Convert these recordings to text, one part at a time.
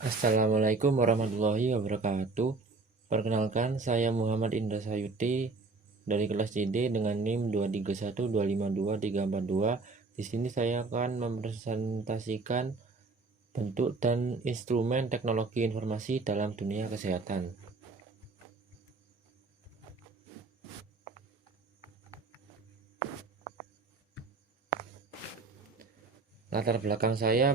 Assalamualaikum warahmatullahi wabarakatuh. Perkenalkan, saya Muhammad Indra Sayuti dari kelas CD dengan NIM 231252342. Di sini saya akan mempresentasikan bentuk dan instrumen teknologi informasi dalam dunia kesehatan. Latar belakang saya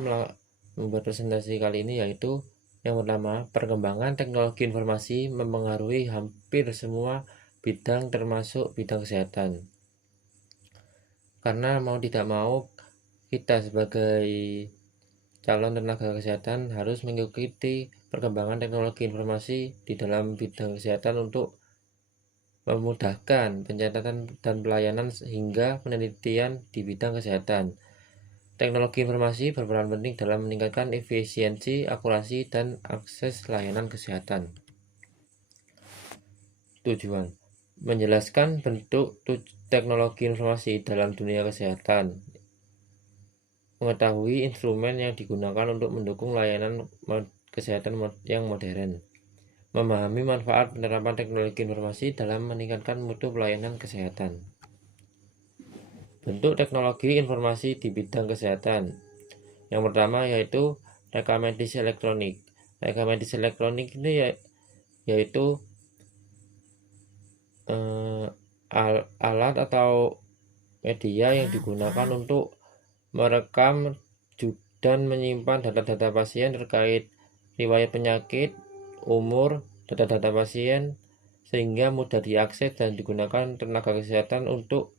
membuat presentasi kali ini yaitu yang pertama, perkembangan teknologi informasi mempengaruhi hampir semua bidang termasuk bidang kesehatan. Karena mau tidak mau kita sebagai calon tenaga kesehatan harus mengikuti perkembangan teknologi informasi di dalam bidang kesehatan untuk memudahkan pencatatan dan pelayanan hingga penelitian di bidang kesehatan. Teknologi informasi berperan penting dalam meningkatkan efisiensi, akurasi, dan akses layanan kesehatan. Tujuan: menjelaskan bentuk teknologi informasi dalam dunia kesehatan, mengetahui instrumen yang digunakan untuk mendukung layanan kesehatan yang modern, memahami manfaat penerapan teknologi informasi dalam meningkatkan mutu pelayanan kesehatan. Bentuk teknologi informasi di bidang kesehatan. Yang pertama yaitu rekamedis elektronik. Rekamedis elektronik ini yaitu alat atau media yang digunakan untuk merekam dan menyimpan data-data pasien terkait riwayat penyakit, umur, data-data pasien, sehingga mudah diakses dan digunakan tenaga kesehatan untuk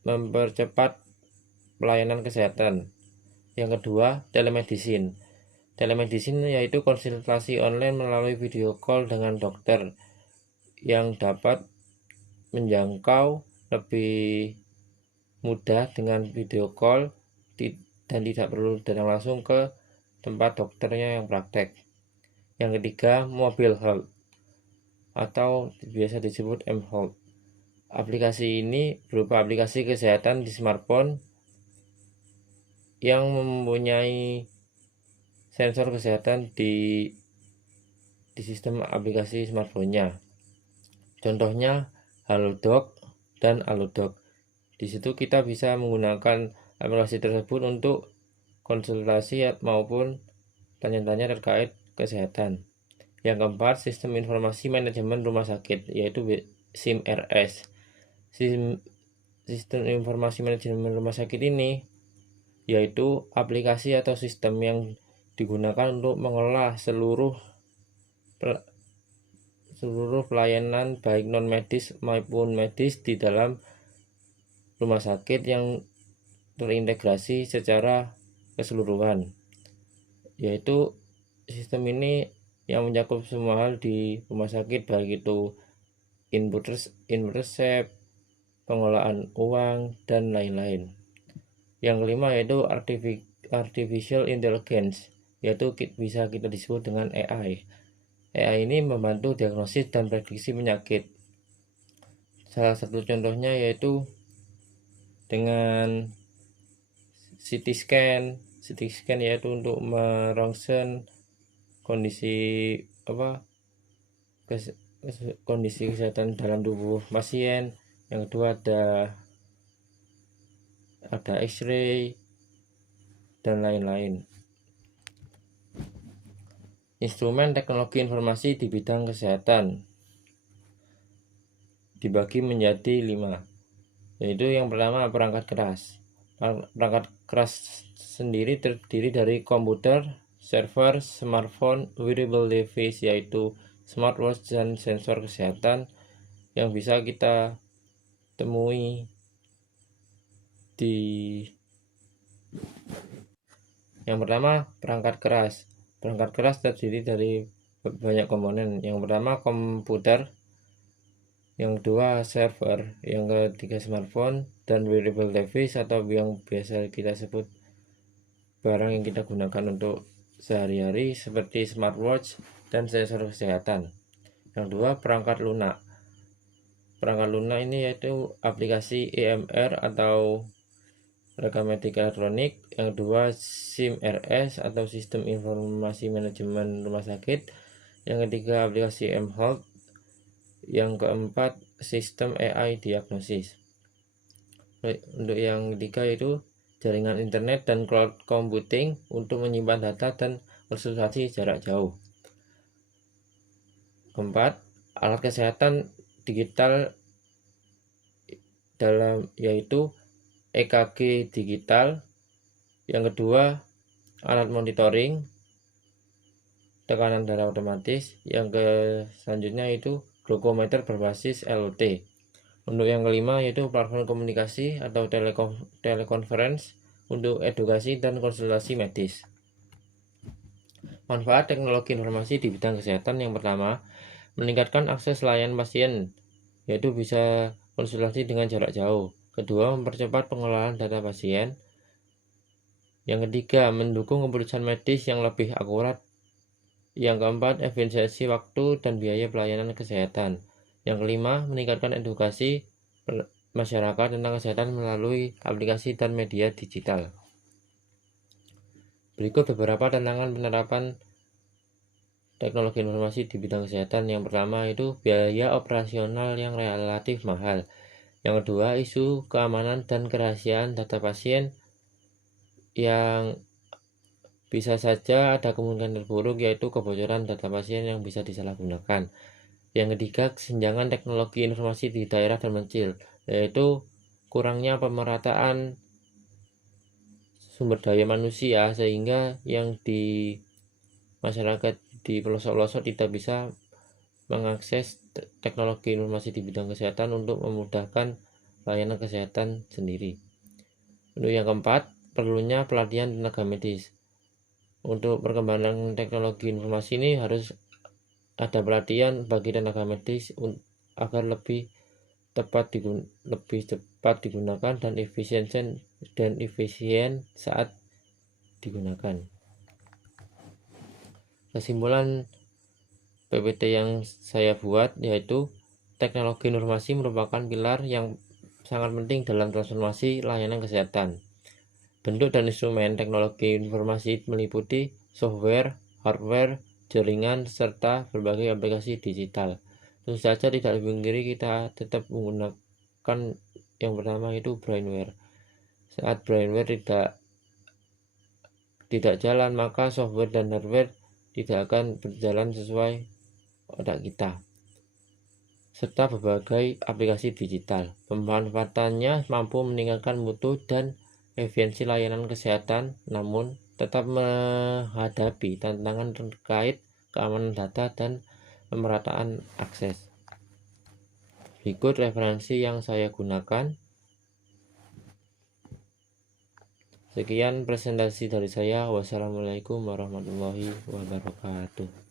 mempercepat pelayanan kesehatan. Yang kedua, telemedicine. Telemedicine yaitu konsultasi online melalui video call dengan dokter yang dapat menjangkau lebih mudah dengan video call dan tidak perlu datang langsung ke tempat dokternya yang praktek. Yang ketiga, mobile health atau biasa disebut mHealth. Aplikasi ini berupa aplikasi kesehatan di smartphone yang mempunyai sensor kesehatan di sistem aplikasi smartphone-nya. Contohnya Halodoc dan Alodoc. Di situ kita bisa menggunakan aplikasi tersebut untuk konsultasi maupun tanya-tanya terkait kesehatan. Yang keempat, sistem informasi manajemen rumah sakit, yaitu SIMRS. Sistem informasi manajemen rumah sakit ini yaitu aplikasi atau sistem yang digunakan untuk mengelola seluruh pelayanan baik non medis maupun medis di dalam rumah sakit yang terintegrasi secara keseluruhan. Yaitu sistem ini yang mencakup semua hal di rumah sakit, baik itu input resep, pengolahan uang, dan lain-lain. Yang kelima yaitu artificial intelligence, yaitu bisa kita disebut dengan AI. AI ini membantu diagnosis dan prediksi penyakit. Salah satu contohnya yaitu dengan CT scan yaitu untuk merongsen kondisi kesehatan dalam tubuh pasien. Yang kedua ada X-ray dan lain-lain. Instrumen teknologi informasi di bidang kesehatan dibagi menjadi 5, yaitu yang pertama perangkat keras. Perangkat keras sendiri terdiri dari komputer, server, smartphone, wearable device yaitu smartwatch dan sensor kesehatan yang bisa kita temui di yang pertama perangkat keras. Perangkat keras terdiri dari banyak komponen. Yang pertama komputer, yang kedua server, yang ketiga smartphone, dan wearable device atau yang biasa kita sebut barang yang kita gunakan untuk sehari-hari seperti smartwatch dan sensor kesehatan. Yang kedua perangkat lunak. Perangkat lunak ini yaitu aplikasi EMR atau rekam medik elektronik, yang kedua SIM-RS atau Sistem Informasi Manajemen Rumah Sakit, yang ketiga aplikasi mHealth, yang keempat sistem AI diagnosis. Untuk yang ketiga yaitu jaringan internet dan cloud computing untuk menyimpan data dan konsultasi jarak jauh. Keempat, alat kesehatan digital yaitu EKG digital. Yang kedua, alat monitoring tekanan darah otomatis. Yang selanjutnya itu glukometer berbasis LOT. Untuk yang kelima yaitu platform komunikasi atau telekonferensi untuk edukasi dan konsultasi medis. Manfaat teknologi informasi di bidang kesehatan: yang pertama, meningkatkan akses layanan pasien, yaitu bisa konsultasi dengan jarak jauh. Kedua, mempercepat pengelolaan data pasien. Yang ketiga, mendukung keputusan medis yang lebih akurat. Yang keempat, efisiensi waktu dan biaya pelayanan kesehatan. Yang kelima, meningkatkan edukasi masyarakat tentang kesehatan melalui aplikasi dan media digital. Berikut beberapa tantangan penerapan teknologi informasi di bidang kesehatan. Yang pertama itu biaya operasional yang relatif mahal. Yang kedua, isu keamanan dan kerahasiaan data pasien yang bisa saja ada kemungkinan terburuk, yaitu kebocoran data pasien yang bisa disalahgunakan. Yang ketiga, kesenjangan teknologi informasi di daerah terpencil, yaitu kurangnya pemerataan sumber daya manusia sehingga yang di masyarakat di pelosok-pelosok tidak bisa mengakses teknologi informasi di bidang kesehatan untuk memudahkan layanan kesehatan sendiri. Untuk yang keempat, perlunya pelatihan tenaga medis. Untuk perkembangan teknologi informasi ini harus ada pelatihan bagi tenaga medis agar lebih cepat digunakan dan efisien saat digunakan. Kesimpulan PPT yang saya buat yaitu teknologi informasi merupakan pilar yang sangat penting dalam transformasi layanan kesehatan. Bentuk dan instrumen teknologi informasi meliputi software, hardware, jaringan, serta berbagai aplikasi digital. Tentu saja tidak dipungkiri kita tetap menggunakan yang pertama itu brainware. Saat brainware tidak jalan, maka software dan hardware tidak akan berjalan sesuai otak kita, serta berbagai aplikasi digital. Pemanfaatannya mampu meningkatkan mutu dan efisiensi layanan kesehatan, namun tetap menghadapi tantangan terkait keamanan data dan pemerataan akses. Berikut referensi yang saya gunakan. Sekian presentasi dari saya. Wassalamualaikum warahmatullahi wabarakatuh.